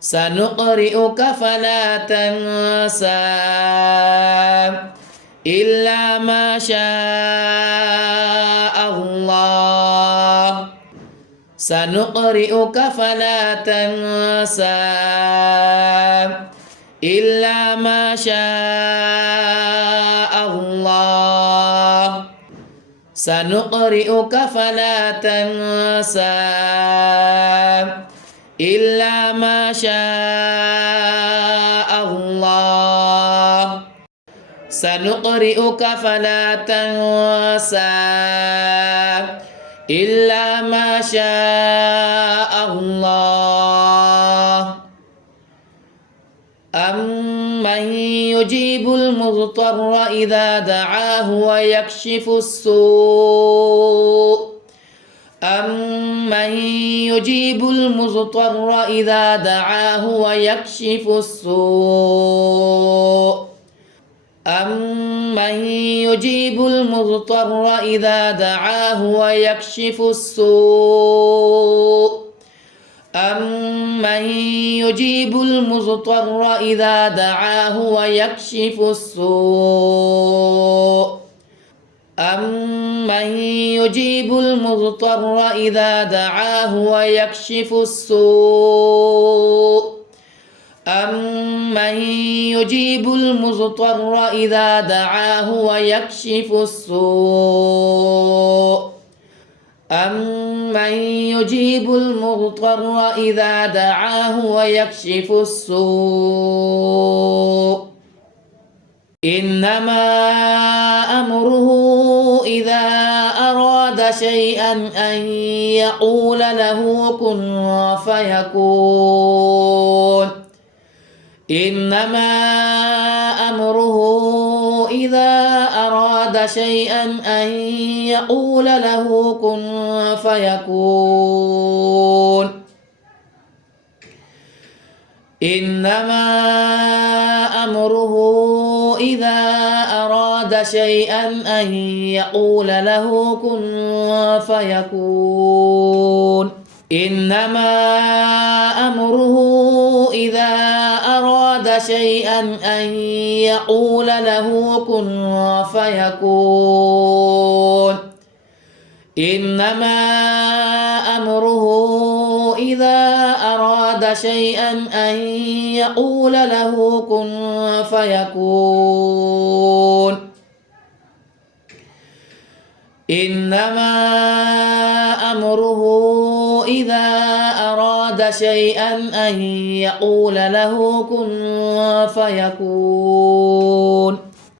سنقرئك فلا تنسى إلا ما شاء الله. سنقرئك فلا تنسى إلا ما شاء الله. سنقرئك فلا تنسى إلا ما شاء الله. سنقرئك فلا تنسى إلا ما شاء الله. أمن يجيب المضطر إذا دعاه ويكشف السوء. أمن يجيب المضطر إذا دعاه ويكشف السوء. أمن يجيب المضطر إذا دعاه ويكشف السوء. أمن يجيب المضطر إذا دعاه ويكشف السوء. أمن يجيب المضطر إذا دعاه ويكشف السوء. أمن يجيب المضطر إذا دعاه ويكشف السوء. أمن يجيب المضطر إذا دعاه ويكشف السوء. إنما أمره إذا أراد شيئا أن يقول له كن فيكون. إنما أمره إذا أراد شيئا أن يقول له كن فيكون. إنما أمره إذا أراد شيئا أن يقول له كن فيكون. إنما أمره إذا أراد شيئا أن يقول له كن فيكون. إنما أمره إذا أراد شيئا أن يقول له كن فيكون. إنما أمره إذا أراد شيئا أن يقول له كن فيكون.